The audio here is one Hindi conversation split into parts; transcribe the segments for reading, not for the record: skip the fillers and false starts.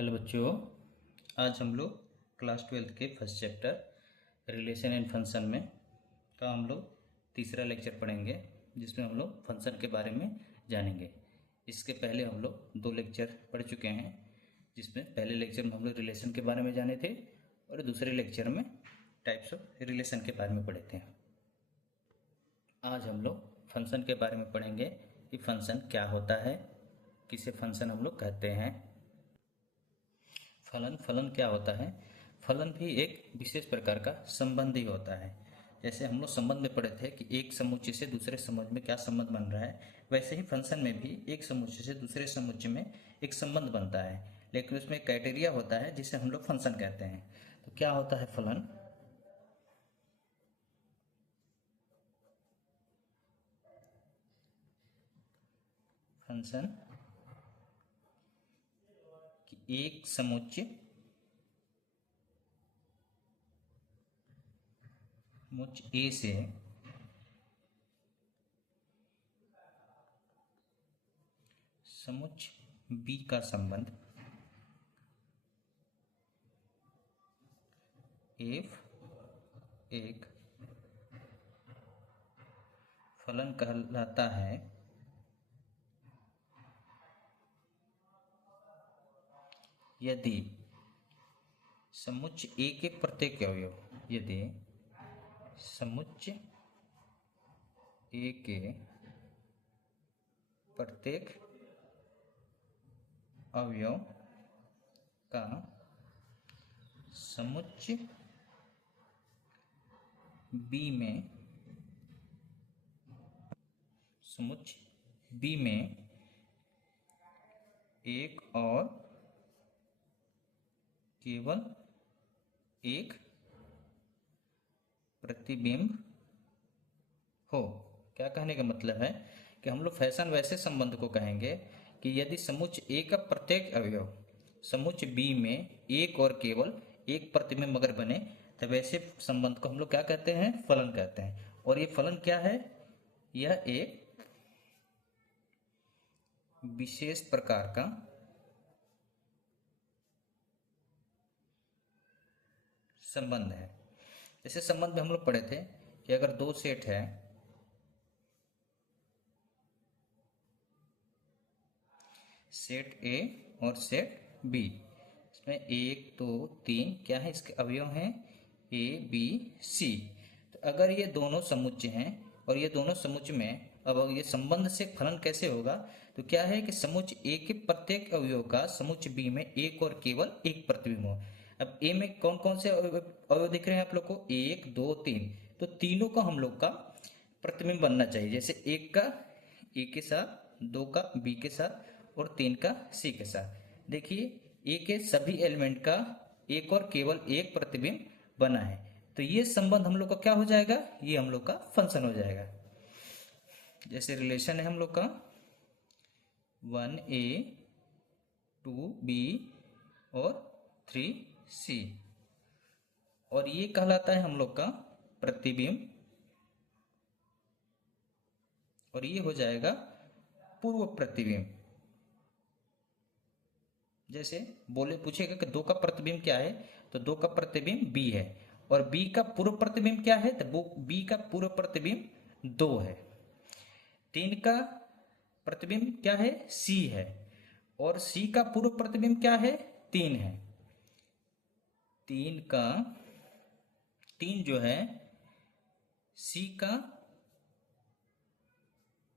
हेलो बच्चों, आज हम लोग क्लास 12 के first chapter relation and function में का हम लोग तीसरा लेक्चर पढ़ेंगे, जिसमें हम लोग फंक्शन के बारे में जानेंगे। इसके पहले हम लोग 2 लेक्चर पढ़ चुके हैं, जिसमें पहले लेक्चर में हम लोग रिलेशन के बारे में जाने थे और दूसरे लेक्चर में टाइप्स ऑफ रिलेशन के बारे में पढ़े थे। आज हम लोग फंक्शन के बारे में पढ़ेंगे कि फंक्शन क्या होता है, किसे फंक्शन हम लोग कहते हैं। फलन क्या होता है? फलन भी एक विशेष प्रकार का संबंध ही होता है। जैसे हम लोग संबंध में पढ़े थे कि एक समुच्चय से दूसरे समुच्चय में क्या संबंध बन रहा है, वैसे ही फंक्शन में भी एक समुच्चय से दूसरे समुच्चय में एक संबंध बनता है, लेकिन उसमें एक क्राइटेरिया होता है जिसे हम लोग फंक्शन कहते हैं। तो क्या होता है फलन? फंक्शन कि एक समुच्चय ए से समुच्चय बी का संबंध एफ एक फलन कहलाता है। यदि समुच्चय ए के प्रत्येक अवयव, यदि समुच्चय ए के प्रत्येक अवयव का समुच्चय बी में एक और केवल एक प्रतिबिंब हो। क्या कहने का मतलब है कि हम लोग फैशन वैसे संबंध को कहेंगे कि यदि समुच्चय ए का प्रत्येक अवयव समुच्चय बी में एक और केवल एक प्रतिबिंब अगर बने, तब ऐसे संबंध को हम लोग क्या कहते हैं? फलन कहते हैं। और ये फलन क्या है? यह एक विशेष प्रकार का संबंध है। जैसे संबंध में हम लोग पढ़े थे कि अगर 2 सेट है, सेट ए और सेट बी, इसमें 1 2 3 क्या है? इसके अवयव हैं ए बी सी। तो अगर ये दोनों समुच्चय हैं और ये दोनों समुच्चय में, अब ये संबंध से फलन कैसे होगा? तो क्या है कि समुच्चय ए के प्रत्येक अवयव का समुच्चय बी में एक और केवल एक प्रतिबिंब हो। अब ए में कौन कौन से अवयव दिख रहे हैं आप लोग को? 1 2 3। तो तीनों का हम लोग का प्रतिबिंब बनना चाहिए। जैसे 1 का ए के साथ, 2 का बी के साथ और 3 का सी के साथ। देखिए ए के सभी एलिमेंट का एक और केवल एक प्रतिबिंब बना है। तो ये संबंध हम लोग का क्या हो जाएगा? ये हम लोग का फंक्शन हो जाएगा। जैसे रिलेशन है हम लोग का 1a 2b और 3c, और ये कहलाता है हम लोग का प्रतिबिंब, और ये हो जाएगा पूर्व प्रतिबिंब। जैसे पूछेगा कि 2 का प्रतिबिंब क्या है, तो 2 का प्रतिबिंब b है, और b का पूर्व प्रतिबिंब क्या है? तो b का पूर्व प्रतिबिंब 2 है। 3 का प्रतिबिंब क्या है? c है, और c का पूर्व प्रतिबिंब क्या है? 3 है। 3 जो है c का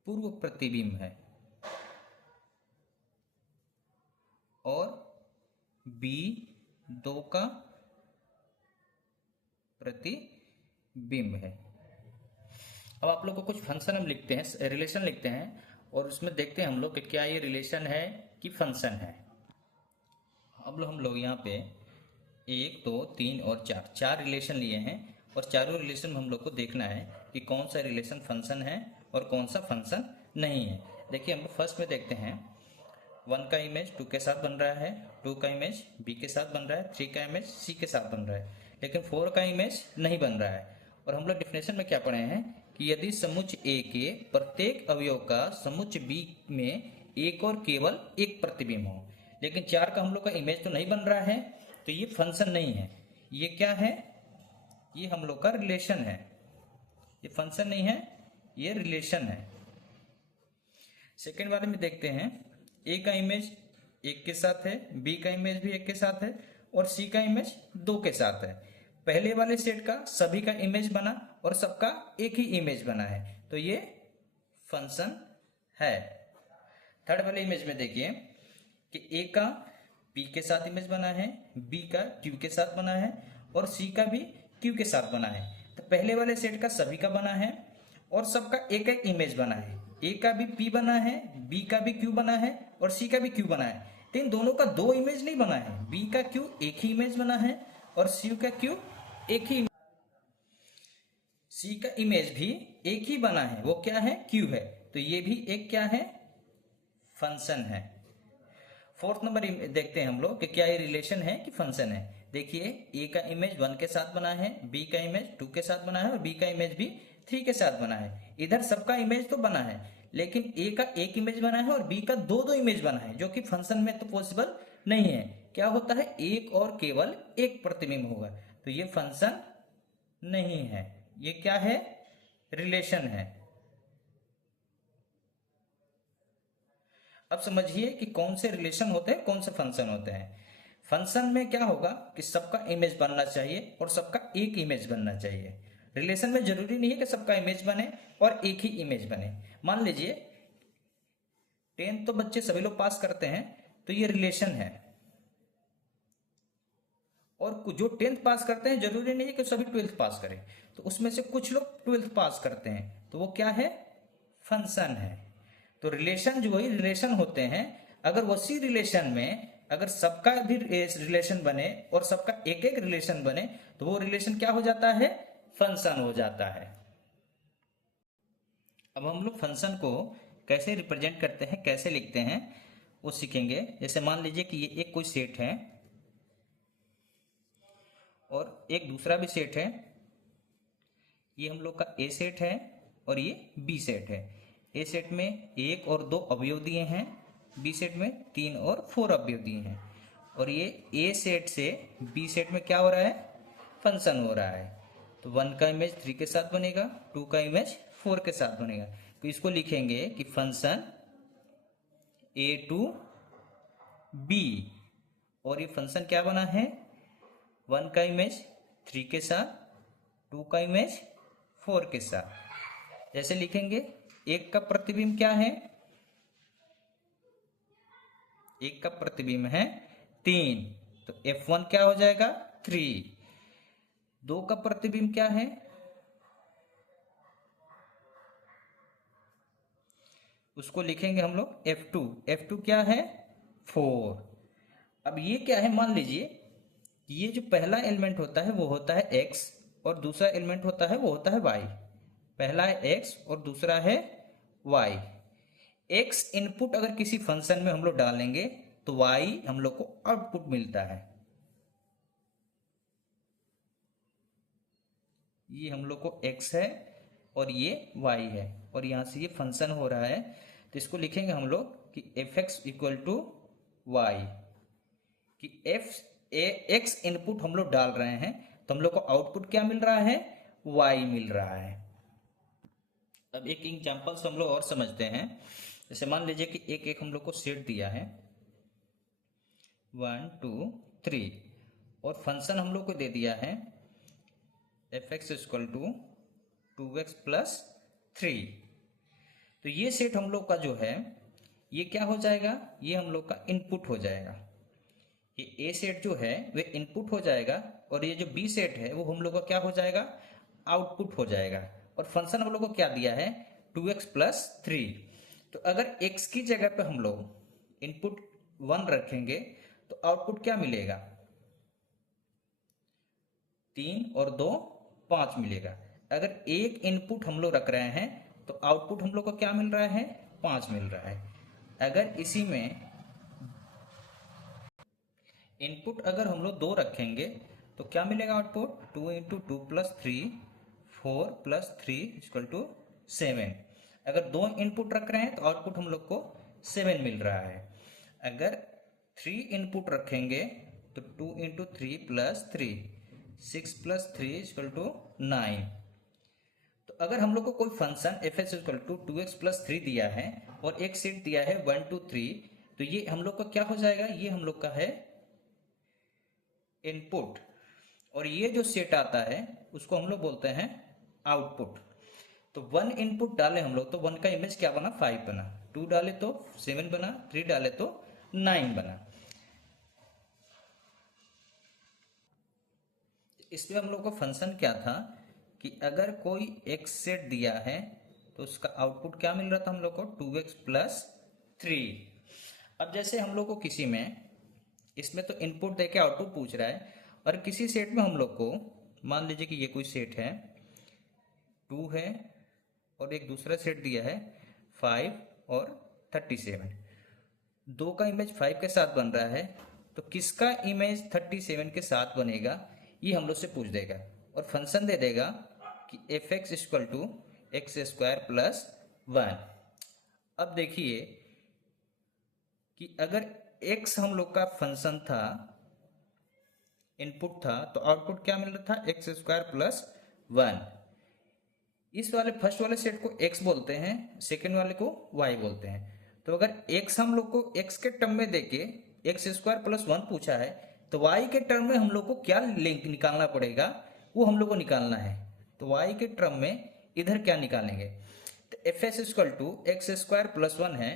पूर्व प्रतिबिंब है, और b 2 का प्रतिबिंब है। अब आप लोग को कुछ फंक्शन हम लिखते हैं, रिलेशन लिखते हैं, और उसमें देखते हैं हम लोग कि क्या ये रिलेशन है कि फंक्शन है। अब हम लोग यहाँ पे 1 2 3 और 4 रिलेशन लिए हैं, और चारों रिलेशन में हम लोग को देखना है कि कौन सा रिलेशन फंक्शन है और कौन सा फंक्शन नहीं है। देखिए हम लोग फर्स्ट में देखते हैं 1 का इमेज 2 के साथ बन रहा है, 2 का इमेज b के साथ बन रहा है, 3 का इमेज c के साथ बन रहा है, लेकिन 4 का इमेज नहीं बन रहा है। और हम लोग डिफिनेशन में क्या पढ़े हैं कि यदि समुच्चय ए के प्रत्येक अवयव का समुच्चय बी में एक और केवल एक प्रतिबिंब हो, लेकिन 4 का हम लोग का इमेज तो नहीं बन रहा है, तो ये फंक्शन नहीं है। ये क्या है? ये हम लोग का रिलेशन है। ये फंक्शन नहीं है, ये रिलेशन है। सेकेंड वाले में देखते हैं, ए का इमेज 1 के साथ है, बी का इमेज भी 1 के साथ है और सी का इमेज 2 के साथ है। पहले वाले सेट का सभी का इमेज बना और सबका एक ही इमेज बना है, तो ये फंक्शन है। थर्ड वाले इमेज में देखिए कि ए का पी के साथ इमेज बना है, बी का क्यू के साथ बना है और सी का भी क्यू के साथ बना है। तो पहले वाले सेट का सभी का बना है और सबका एक एक इमेज बना है। ए का भी पी बना है, बी का भी क्यू बना है और सी का भी क्यू बना है। तो इन दोनों का 2 इमेज नहीं बना है। बी का क्यू एक ही इमेज बना है और सी का क्यू एक ही, सी का इमेज भी एक ही बना है, वो क्या है? क्यू है। तो ये भी एक क्या है? फंक्शन है। फोर्थ नंबर देखते हैं हम लोग कि क्या ये रिलेशन है कि फंक्शन है। देखिए ए का इमेज 1 के साथ बना है, बी का इमेज 2 के साथ बना है और बी का इमेज भी 3 के साथ बना है। इधर सबका इमेज तो बना है, लेकिन ए का एक इमेज बना है और बी का 2 इमेज बना है, जो कि फंक्शन में तो पॉसिबल नहीं है। क्या होता है? एक और केवल एक प्रतिबिंब होगा, तो ये फंक्शन नहीं है। ये क्या है? रिलेशन है। अब समझिए कि कौन से रिलेशन होते हैं, कौन से फंक्शन होते हैं। फंक्शन में क्या होगा कि सबका इमेज बनना चाहिए और सबका एक इमेज बनना चाहिए। रिलेशन में जरूरी नहीं है कि सबका इमेज बने और एक ही इमेज बने। मान लीजिए 10th तो बच्चे सभी लोग पास करते हैं, तो ये रिलेशन है। और जो 10th पास करते हैं जरूरी नहीं है कि सभी 12th पास करें, तो उसमें से कुछ लोग 12th पास करते हैं, तो वो क्या है? फंक्शन है। तो रिलेशन जो है रिलेशन होते हैं, अगर उसी रिलेशन में अगर सबका भी रिलेशन बने और सबका एक एक रिलेशन बने, तो वो रिलेशन क्या हो जाता है? फंक्शन हो जाता है। अब हम लोग फंक्शन को कैसे रिप्रेजेंट करते हैं, कैसे लिखते हैं, वो सीखेंगे। जैसे मान लीजिए कि ये एक कोई सेट है और एक दूसरा भी सेट है। ये हम लोग का ए सेट है और ये बी सेट है। ए सेट में 1 और 2 अवयव दिए हैं, बी सेट में 3 और 4 अवयव दिए हैं। और ये ए सेट से बी सेट में क्या हो रहा है? फंक्शन हो रहा है। तो 1 का इमेज 3 के साथ बनेगा, 2 का इमेज 4 के साथ बनेगा। तो इसको लिखेंगे कि फंक्शन ए टू बी, और ये फंक्शन क्या बना है? 1 का इमेज 3 के साथ, 2 का इमेज 4 के साथ। जैसे लिखेंगे, एक का प्रतिबिंब क्या है? एक का प्रतिबिंब है 3, तो F1 क्या हो जाएगा? 3। 2 का प्रतिबिंब क्या है? उसको लिखेंगे हम लोग F2। F2 क्या है? 4। अब ये क्या है? मान लीजिए ये जो पहला एलिमेंट होता है वो होता है x और दूसरा एलिमेंट होता है वो होता है y। पहला है x और दूसरा है y। x इनपुट अगर किसी फंक्शन में हम लोग डालेंगे तो y हम लोग को आउटपुट मिलता है। ये हम लोग को x है और ये y है और यहां से ये फंक्शन हो रहा है, तो इसको लिखेंगे हम लोग कि fx इक्वल टू y, कि x इनपुट हम लोग डाल रहे हैं तो हम लोग को आउटपुट क्या मिल रहा है? y मिल रहा है। अब एक एग्जांपल से हम लोग और समझते हैं। जैसे मान लीजिए कि एक एक हम लोग को सेट दिया है 1 2 3 और फंक्शन हम लोग को दे दिया है fx equal to 2x plus 3। तो ये सेट हम लोग का जो है ये क्या हो जाएगा? ये हम लोग का इनपुट हो जाएगा। ये ए सेट जो है वे इनपुट हो जाएगा और ये जो बी सेट है वो हम लोग का क्या हो जाएगा? आउटपुट हो जाएगा। और फंक्शन हम लोग को क्या दिया है? 2x plus 3। तो अगर x की जगह पे हम लोग इनपुट 1 रखेंगे तो आउटपुट क्या मिलेगा? 3 और 2 5 मिलेगा। अगर एक इनपुट हम लोग रख रहे हैं तो आउटपुट हम लोग को क्या मिल रहा है? 5 मिल रहा है। अगर इसी में इनपुट अगर हम लोग 2 रखेंगे तो क्या मिलेगा output? 2 into 2 plus 3 4 plus 3 equal to 7। अगर 2 इनपुट रख रहे हैं तो आउटपुट हम लोग को 7 मिल रहा है। अगर 3 इनपुट रखेंगे तो 2 into 3 plus 3, 6 plus 3 equal to 9। तो अगर हम लोग को कोई function f x equal to 2x plus 3 दिया है और एक सेट दिया है 1 2 3, तो ये हम लोग का क्या हो जाएगा, ये हम लोग का है इनपुट, और ये जो सेट आता है उसको हम लोग बोलते हैं आउटपुट। तो 1 इनपुट डाले हम लोग तो 1 का इमेज क्या बना, 5 बना, 2 डाले तो 7 बना, 3 डाले तो 9 बना। इसमें हम लोग का फंक्शन क्या था कि अगर कोई x सेट दिया है तो उसका आउटपुट क्या मिल रहा था हम लोग को, 2x प्लस 3। अब जैसे हम लोग को किसी में, इसमें तो इनपुट देके आउटपुट पूछ रहा है, और किसी सेट में हम लोग को मान लीजिए कि ये कोई सेट है 2 है और एक दूसरा सेट दिया है 5 और 37, दो का इमेज 5 के साथ बन रहा है, तो किसका इमेज 37 के साथ बनेगा ये हम लोग से पूछ देगा, और फंक्शन दे देगा कि f x equal to x square plus 1। अब देखिए कि अगर x हम लोग का फंक्शन था, इनपुट था, तो आउटपुट क्या मिल रहा था, एक्स स्क्वायर प्लस 1। इस वाले फर्स्ट वाले सेट को x बोलते हैं, सेकेंड वाले को y बोलते हैं। तो अगर x हम लोग को x के टर्म में देके एक्स स्क्वायर प्लस 1 पूछा है, तो y के टर्म में हम लोग को क्या लिंक निकालना पड़ेगा, वो हम लोग को निकालना है। तो y के टर्म में इधर क्या निकालेंगे, तो f x equal to x square plus 1 है,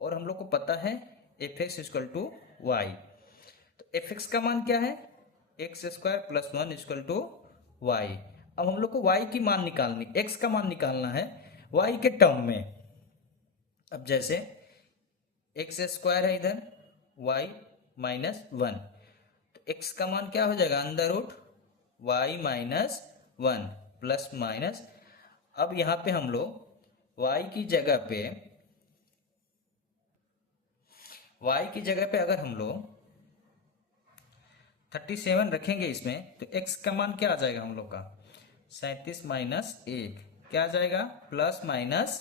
और हम लोग को पता है f x equal to y. तो एफ एक्स का मान क्या है, x square plus 1 equal to y. अब हम लोग को y की मान निकालनी, x का मान निकालना है y के टर्म में। अब जैसे एक्स स्क्वायर है इधर, y माइनस 1, तो x का मान क्या हो जाएगा, under root y minus 1 plus minus. अब यहाँ पे हम लोग y की जगह पे अगर हम लोग 37 रखेंगे इसमें, तो x का मान क्या आ जाएगा हम लोग का, 37 माइनस 1 क्या आ जाएगा, प्लस माइनस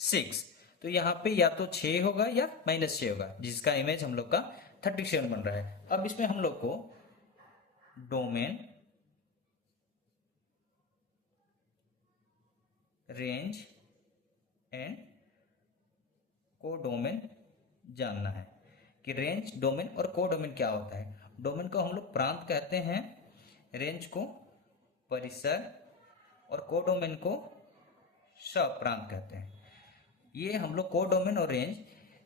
6। तो यहाँ पे या तो 6 होगा या माइनस 6 होगा, जिसका इमेज हम लोग का 37 बन रहा है। अब इसमें हम लोग को डोमेन, रेंज एंड कोडोमेन जानना है कि रेंज, डोमेन और कोडोमेन क्या होता है। डोमेन को हम लोग प्रांत कहते हैं, रेंज को परिसर, और कोडोमेन को सप्रांत कहते हैं। ये हम लोग कोडोमेन और रेंज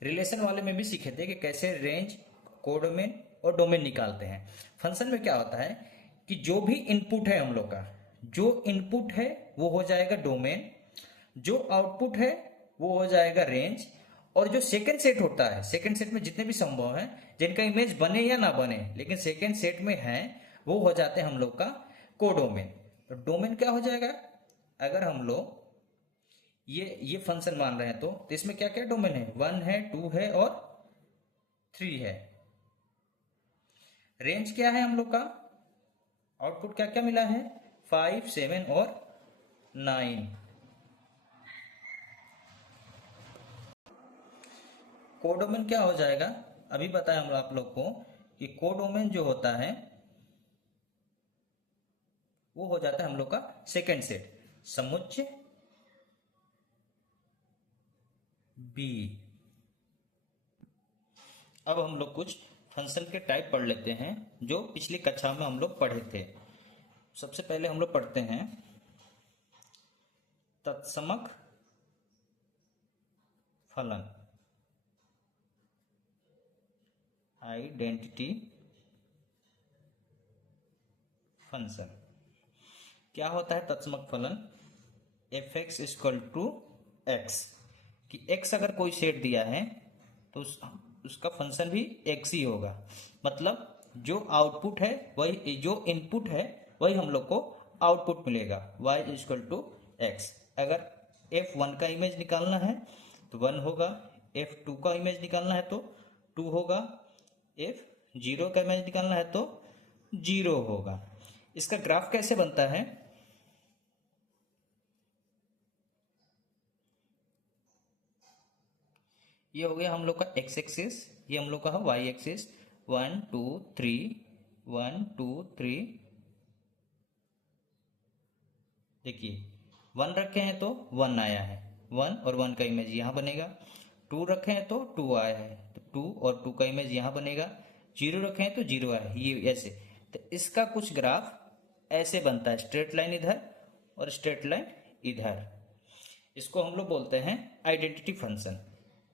रिलेशन वाले में भी सीखे थे कि कैसे रेंज, कोडोमेन और डोमेन निकालते हैं। फंक्शन में क्या होता है कि जो भी इनपुट है हम लोग का, जो इनपुट है वो हो जाएगा डोमेन, जो आउटपुट है वो हो जाएगा रेंज, और जो सेकेंड सेट होता है, सेकेंड सेट में जितने भी संभव हैं जिनका इमेज बने या ना बने लेकिन सेकेंड सेट में है, वो हो जाते हैं हम लोग का कोडोमेन। तो डोमेन क्या हो जाएगा, अगर हम लोग ये फंक्शन मान रहे हैं तो इसमें क्या क्या डोमेन है, 1 है, 2 है और 3 है। रेंज क्या है हम लोग का, आउटपुट क्या क्या मिला है, 5 7 और 9। कोडोमेन क्या हो जाएगा, अभी बताया हम आप लोग को कि कोडोमेन जो होता है वो हो जाता है हम लोग का सेकेंड सेट, समुच्चय बी। अब हम लोग कुछ फंक्शन के टाइप पढ़ लेते हैं जो पिछली कक्षा में हम लोग पढ़े थे। सबसे पहले हम लोग पढ़ते हैं तत्समक फलन, आइडेंटिटी फंक्शन। क्या होता है तत्समक फलन, f x equal to x, कि x अगर कोई सेट दिया है तो उसका फंक्शन भी x ही होगा। मतलब जो आउटपुट है वही, जो इनपुट है वही हम लोग को आउटपुट मिलेगा, y इक्वल टू एक्स। अगर f1 का इमेज निकालना है तो 1 होगा, f2 का इमेज निकालना है तो 2 होगा, f0 का इमेज निकालना है तो 0 होगा। इसका ग्राफ कैसे बनता है, ये हो गया हम लोग का x एक्सिस, ये हम लोग का है वाई एक्सिस, 1 2 3, 1 2 3, देखिए 1 रखे हैं तो 1 आया है, 1 और 1 का इमेज यहाँ बनेगा। 2 रखे हैं तो 2 आया है, तो 2 और 2 का इमेज यहाँ बनेगा। 0 रखे हैं तो 0 आया है, ये ऐसे। तो इसका कुछ ग्राफ ऐसे बनता है, स्ट्रेट लाइन इधर और स्ट्रेट लाइन इधर। इसको हम लोग बोलते हैं आइडेंटिटी फंक्शन।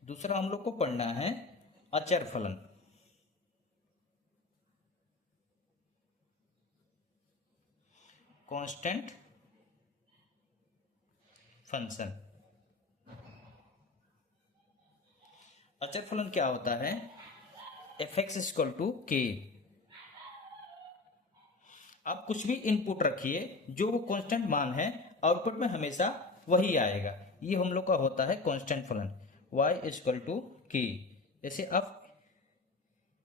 दूसरा हम लोग को पढ़ना है अचर फलन। Constant function. अचर फलन क्या होता है? एफ एक्स इक्वल टू के। आप कुछ भी इनपुट रखिए, जो वो कांस्टेंट मान है आउटपुट में हमेशा वही आएगा। ये हम लोग का होता है कांस्टेंट फलन, y इक्वल टू के। जैसे आप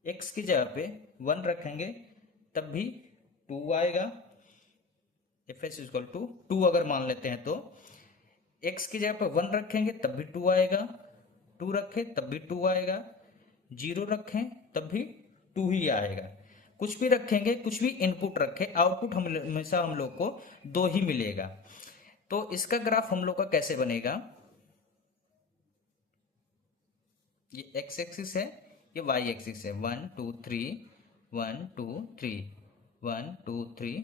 x की जगह पे 1 रखेंगे तब भी 2 आएगा। एफ एक्स इक्वल टू 2 अगर मान लेते हैं तो x की जगह पे 1 रखेंगे तब भी 2 आएगा, 2 रखें तब भी 2 आएगा, 0 रखें तब भी 2 ही आएगा। कुछ भी रखेंगे, कुछ भी इनपुट रखें, आउटपुट हमेशा हम लोग को 2 ही मिलेगा। तो इसका ग्राफ हम लोग का कैसे बनेगा? ये x एक्सिस है, ये y एक्सिस है। 1 2 3, 1 2 3, 1 2 3।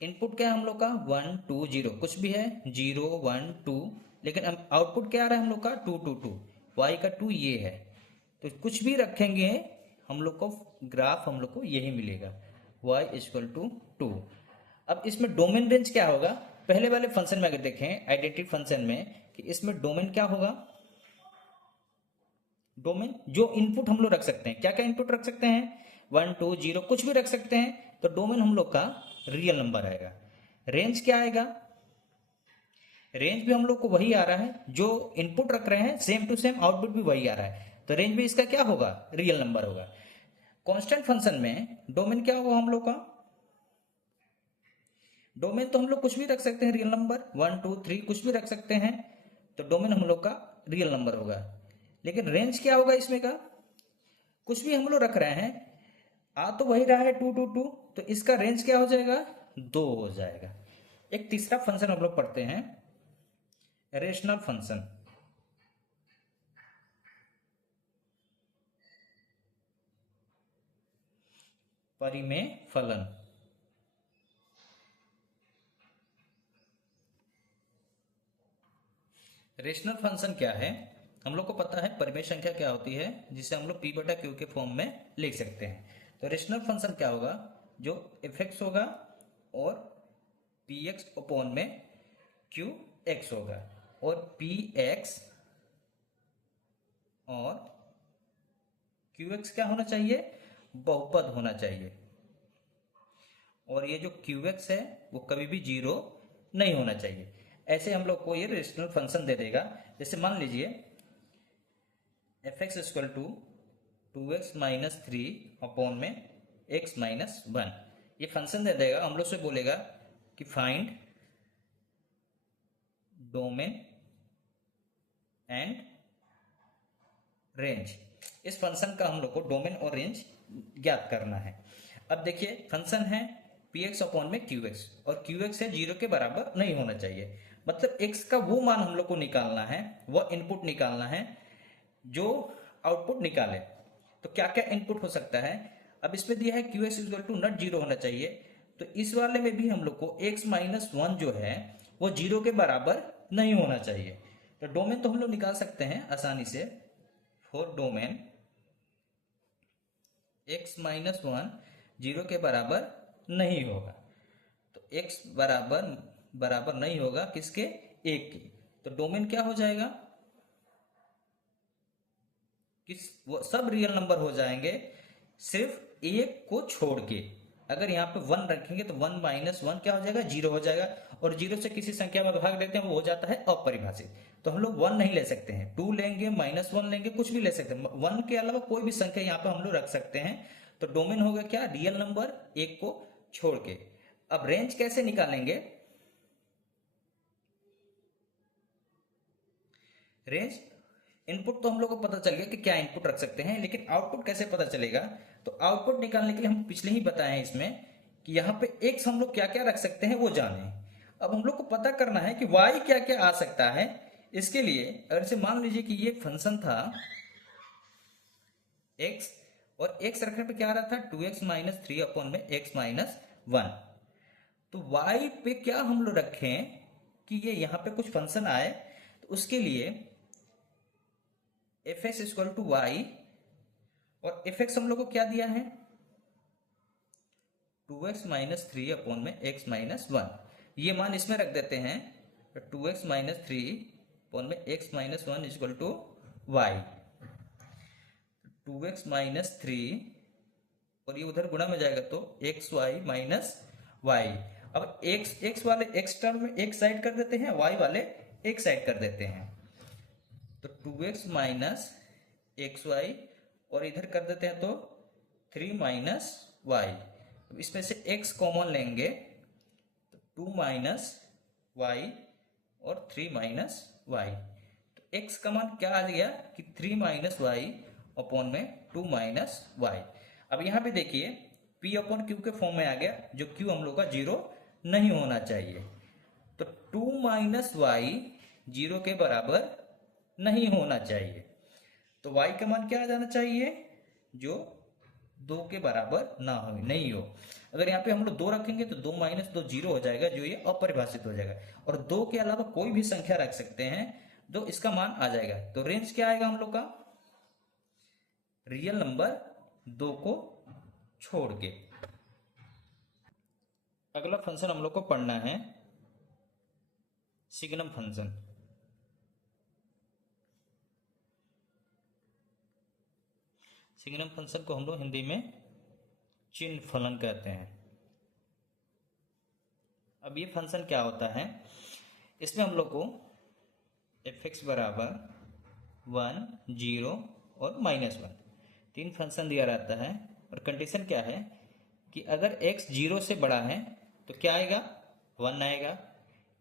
इनपुट क्या है हम लोग का? 1 2 0, कुछ भी है 0 1 2, लेकिन आउटपुट क्या आ रहा है हम लोग का? 2 2 2, y का 2 ये है। तो कुछ भी रखेंगे हम लोग को ग्राफ हम लोग को यही मिलेगा, y इक्वल टू 2। अब इसमें डोमेन रेंज क्या होगा? पहले वाले फंक्शन में अगर देखें आइडेंटिटी फंक्शन में, कि इसमें डोमेन क्या होगा? डोमेन जो इनपुट हम लोग रख सकते हैं, क्या क्या इनपुट रख सकते हैं? 1 2 0, कुछ भी रख सकते हैं। तो डोमेन हम लोग का रियल नंबर आएगा। रेंज क्या आएगा? रेंज भी हम लोग को वही आ रहा है, जो इनपुट रख रहे हैं सेम टू सेम आउटपुट भी वही आ रहा है, तो रेंज भी इसका क्या होगा? रियल नंबर होगा। कांस्टेंट फंक्शन में डोमेन क्या होगा हम लोग का? डोमेन तो हम लोग कुछ भी रख सकते हैं, रियल नंबर 1 2 3 कुछ भी रख सकते हैं, तो डोमेन हम लोग का रियल नंबर होगा। लेकिन रेंज क्या होगा इसमें का? कुछ भी हम लोग रख रहे हैं, आ तो वही रहा है 2 2 2, तो इसका रेंज क्या हो जाएगा? 2 हो जाएगा। एक तीसरा फंक्शन हम लोग पढ़ते हैं, रेशनल फंक्शन। परिमेय फलन। रेशनल फंक्शन क्या है? हम लोग को पता है परिमेय संख्या क्या होती है, जिसे हम लोग p बटा क्यू के फॉर्म में लिख सकते हैं। तो रेशनल फंक्शन क्या होगा? जो एफ एक्स होगा और पी एक्स अपॉन में क्यू एक्स होगा, और पी एक्स और क्यू एक्स क्या होना चाहिए? बहुपद होना चाहिए। और ये जो क्यू एक्स है वो कभी भी 0 नहीं होना चाहिए। ऐसे हम लोग को ये रेशनल फंक्शन दे देगा। जैसे मान लीजिए f x equal to 2x minus 3 upon में x माइनस 1, ये फंक्शन दे देगा। हम लोग से बोलेगा कि फाइंड डोमेन एंड रेंज। इस फंक्शन का हम लोग को डोमेन और रेंज ज्ञात करना है। अब देखिए फंक्शन है पी एक्स अपॉन में क्यू एक्स, और क्यू एक्स है 0 के बराबर नहीं होना चाहिए। मतलब x का वो मान हम लोग को निकालना है, वो इनपुट निकालना है जो आउटपुट निकाले। तो क्या क्या इनपुट हो सकता है? अब इसमें दिया है q x equal to not 0 होना चाहिए, तो इस वाले में भी हम लोग को x माइनस 1 जो है वो 0 के बराबर नहीं होना चाहिए। तो डोमेन तो हम लोग निकाल सकते हैं आसानी से। फॉर डोमेन x माइनस 1 0 के बराबर नहीं होगा, तो x बराबर बराबर नहीं होगा किसके? 1 के। तो डोमेन क्या हो जाएगा? किस वो सब रियल नंबर हो जाएंगे सिर्फ 1 को छोड़ के। अगर यहाँ पे 1 रखेंगे तो 1 माइनस 1 क्या हो जाएगा? 0 हो जाएगा, और 0 से किसी संख्या में भाग देते हैं वो हो जाता है अपरिभाषित। तो हम लोग 1 नहीं ले सकते हैं, 2 लेंगे, माइनस 1 लेंगे, कुछ भी ले सकते हैं। 1 के अलावा कोई भी संख्या यहाँ पे हम लोग रख सकते हैं। तो डोमेन होगा क्या? रियल नंबर 1 को छोड़ के। अब रेंज कैसे निकालेंगे? रेंज इनपुट तो हम लोग को पता चल गया कि क्या इनपुट रख सकते हैं, लेकिन आउटपुट कैसे पता चलेगा? तो आउटपुट निकालने के लिए हम पिछले ही बताए हैं इसमें कि यहाँ पे एक्स हम लोग क्या क्या रख सकते हैं वो जाने। अब हम लोग को पता करना है कि वाई क्या क्या आ सकता है। इसके लिए अगर से मान लीजिए कि ये फंक्शन था एक्स, और एक्स रखने पे क्या आ रहा था 2x माइनस 3 अपॉन में x माइनस 1। तो y पे क्या हम लोग रखें कि ये यहाँ पे कुछ फंक्शन आए, तो उसके लिए f x equal to y, और एफ एक्स हम लोग को क्या दिया है 2x माइनस 3 अपॉन में x माइनस 1। ये मान इसमें रख देते हैं, 2x माइनस 3 अपॉन में x minus 1 equal to y. 2x minus 3 और ये उधर गुणा में जाएगा तो एक्स वाई माइनस वाई। अब एक्स वाले एक्स टर्म में एक साइड कर देते हैं, वाई वाले एक साइड कर देते हैं, तो 2x माइनस एक्स वाई, और इधर कर देते हैं तो 3 माइनस वाई। इसमें से x कॉमन लेंगे तो 2 माइनस वाई और 3 माइनस वाई। तो x का मान क्या आ गया कि 3 माइनस वाई अपॉन में 2 माइनस वाई। अब यहाँ पे देखिए p अपॉन क्यू के फॉर्म में आ गया, जो q हम लोग का 0 नहीं होना चाहिए। तो 2 माइनस वाई 0 के बराबर नहीं होना चाहिए, तो y का मान क्या आ जाना चाहिए जो 2 के बराबर ना हो, नहीं हो। अगर यहाँ पे हम लोग 2 रखेंगे तो 2 माइनस 2 0 हो जाएगा, जो ये अपरिभाषित हो जाएगा। और 2 के अलावा कोई भी संख्या रख सकते हैं तो इसका मान आ जाएगा। तो रेंज क्या आएगा हम लोग का, रियल नंबर 2 को छोड़ के। अगला फंक्शन हम लोग को पढ़ना है सिग्नम फंक्शन। सिग्नम फंक्शन को हम लोग हिंदी में चिन्ह फलन कहते हैं। अब ये फंक्शन क्या होता है, इसमें हम लोग को एफ एक्स बराबर 1 0 और -1 तीन फंक्शन दिया रहता है, और कंडीशन क्या है कि अगर x 0 से बड़ा है तो क्या आएगा 1 आएगा,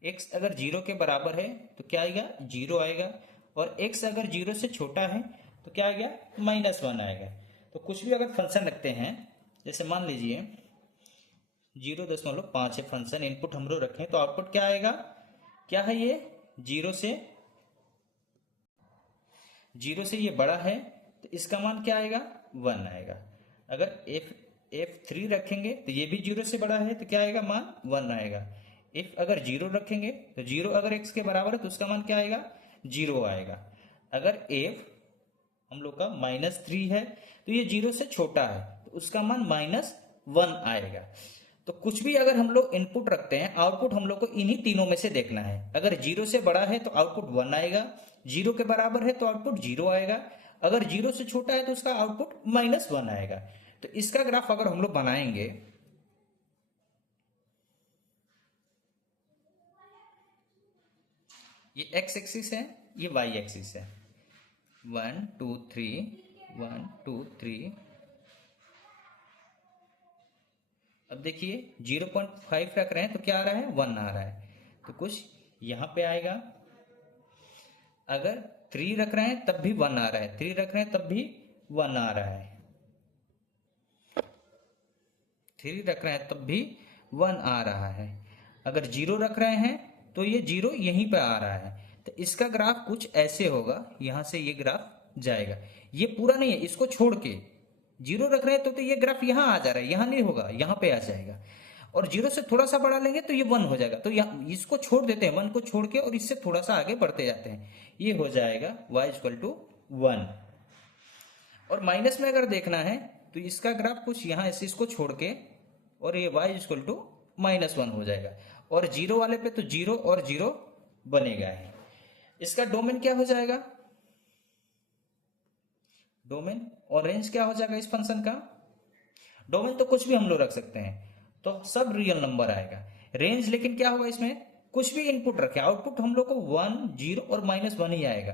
x अगर 0 के बराबर है तो क्या आएगा 0 आएगा, और x अगर 0 से छोटा है तो क्या आएगा -1 आएगा। तो कुछ भी अगर फंक्शन रखते हैं, जैसे मान लीजिए 0.5 है फंक्शन, इनपुट हम लोग रखें तो आउटपुट क्या आएगा, क्या है ये 0 से ये बड़ा है तो इसका मान क्या आएगा 1 आएगा। अगर f3 रखेंगे तो ये भी 0 से बड़ा है तो क्या आएगा मान 1 आएगा। if अगर 0 रखेंगे तो 0 अगर x के बराबर है तो उसका मान क्या आएगा 0 आएगा। अगर f हम लोग का -3 है तो ये 0 से छोटा है तो उसका मान -1 आएगा। तो कुछ भी अगर हम लोग इनपुट रखते हैं, आउटपुट हम लोग को इन्हीं तीनों में से देखना है। अगर 0 से बड़ा है तो आउटपुट 1 आएगा, 0 के बराबर है तो आउटपुट 0 आएगा, अगर 0 से छोटा है तो उसका आउटपुट -1 आएगा। तो इसका ग्राफ अगर हम लोग बनाएंगे, ये x एक्सिस है, ये y एक्सिस है, 1 2 3 1 2 3। अब देखिए 0.5 रख रहे हैं तो क्या आ रहा है 1 आ रहा है, तो कुछ यहां पे आएगा। अगर 3 रख रहे हैं तब भी 1 आ रहा है, 3 रख रहे हैं तब भी 1 आ रहा है, 3 रख रहे हैं तब भी 1 आ रहा है। अगर 0 रख रहे हैं तो ये 0 यहीं पे आ रहा है। तो इसका ग्राफ कुछ ऐसे होगा, यहां से ये ग्राफ जाएगा, ये पूरा नहीं है, इसको छोड़ के 0 रख रहे हैं तो ये ग्राफ यहां आ जा रहा है, यहां नहीं होगा, यहां पे आ जाएगा। और 0 से थोड़ा सा बढ़ा लेंगे तो ये 1 हो जाएगा, तो इसको छोड़ देते हैं, 1 को छोड़ के, और इससे थोड़ा सा आगे बढ़ते जाते हैं, ये हो जाएगा y = 1। और माइनस में अगर देखना है तो इसका ग्राफ कुछ यहां ऐसे इसको छोड़ के, और ये y = -1 हो जाएगा, और 0 वाले पे तो 0 और 0 बनेगा है। इसका डोमेन क्या हो जाएगा, डोमेन और रेंज क्या हो जाएगा इस फंक्शन का। डोमेन तो कुछ भी हम लोग रख सकते हैं, तो सब रियल नंबर आएगा। रेंज लेकिन क्या होगा, इसमें कुछ भी इनपुट रखे, आउटपुट हम लोग को 1 0 और -1 ही आएगा,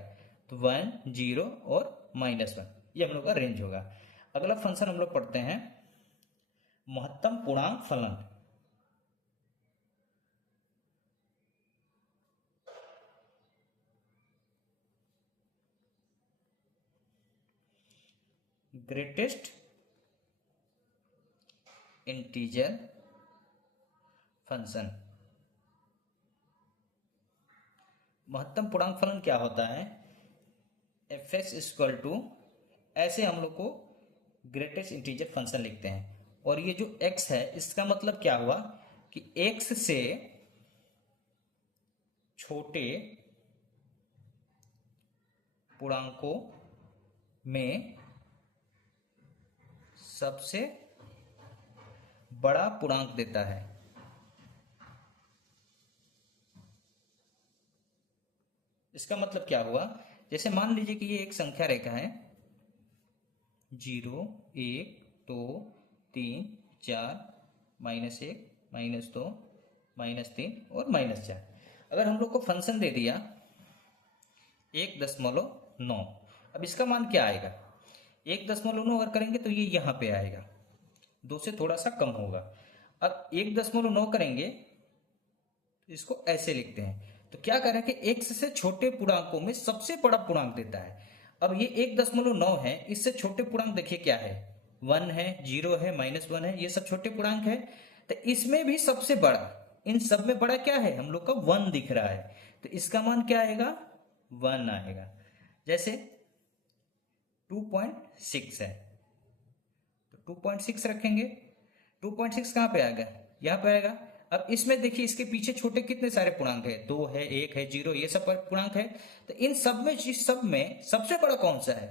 तो 1 0 और -1 ये हम लोग का रेंज होगा। अगला फंक्शन हम लोग पढ़ते हैं महत्तम पूर्णांक फलन। Greatest integer function. महत्तम पूर्णांक फलन क्या होता है? एफ एक्स इक्वल टू, ऐसे हम लोग को ग्रेटेस्ट इंटीजर फंक्शन लिखते हैं। और ये जो x है इसका मतलब क्या हुआ कि x से छोटे पूर्णांकों में सबसे बड़ा पूर्णांक देता है। इसका मतलब क्या हुआ? जैसे मान लीजिए कि ये एक संख्या रेखा है, 0 1 2 3 4 -1 -2 -3 और -4। अगर हम लोग को फंक्शन दे दिया 1.9, अब इसका मान क्या आएगा? 1.9 अगर करेंगे तो ये यहाँ पे आएगा, 2 से थोड़ा सा कम होगा। अब 1.9 करेंगे, इसको ऐसे लिखते हैं। तो क्या करें कि x से छोटे पूर्णांकों में सबसे बड़ा पूर्णांक देता है। अब ये 1.9 है, इससे छोटे पूर्णांक देखिए क्या है, 1 है, 0 है, -1 है, ये सब छोटे पूर्णांक है। तो इसमें भी सबसे बड़ा, इन सब में बड़ा क्या है, हम लोग का 1 दिख रहा है। तो इसका मान क्या आएगा? 1 आएगा। जैसे 2.6 है तो 2.6 रखेंगे। 2.6 कहाँ पे आएगा? यहाँ पे आएगा। अब इसमें देखिए इसके पीछे छोटे कितने सारे पूर्णांक है, 2 है, 1 है, 0, ये सब पूर्णांक है। तो इन सब में सबसे बड़ा कौन सा है?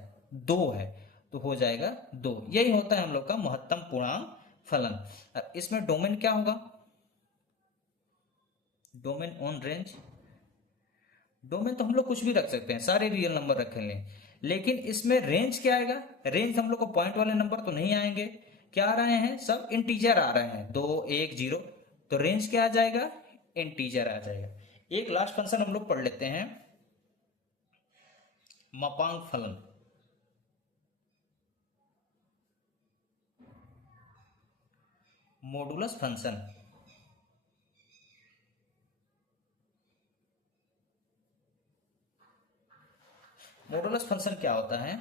2 है, तो हो जाएगा 2। यही होता है हम लोग का महत्तम पूर्णांक फलन। अब इसमें डोमेन क्या होगा? Domain on range. डोमेन तो हम लोग कुछ भी रख सकते हैं, सारे रियल नंबर रख लें, लेकिन इसमें रेंज क्या आएगा? रेंज हम लोग को पॉइंट वाले नंबर तो नहीं आएंगे। क्या आ रहे हैं? सब इंटीजर आ रहे हैं, 2 1 0। तो रेंज क्या आ जाएगा? इंटीजर आ जाएगा। एक लास्ट फंक्शन हम लोग पढ़ लेते हैं, मापांक फलन। Modulus function. मॉडुलस फंक्शन क्या होता है?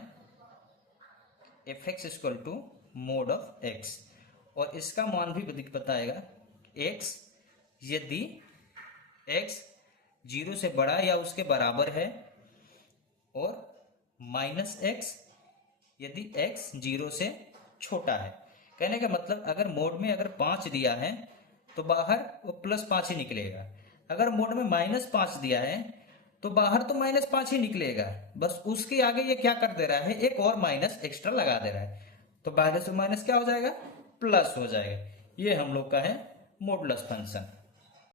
F x equal to mod of x, और इसका मान भी बताएगा x यदि x 0 से बड़ा या उसके बराबर है, और -x यदि x 0 से छोटा है। कहने का मतलब अगर मोड में अगर 5 दिया है तो बाहर वो +5 ही निकलेगा। अगर मोड में -5 दिया है तो बाहर तो -5 ही निकलेगा, बस उसके आगे ये क्या कर दे रहा है, एक और माइनस एक्स्ट्रा लगा दे रहा है। तो माइनस से माइनस क्या हो जाएगा? प्लस हो जाएगा। ये हम लोग का है मॉडुलस फंक्शन।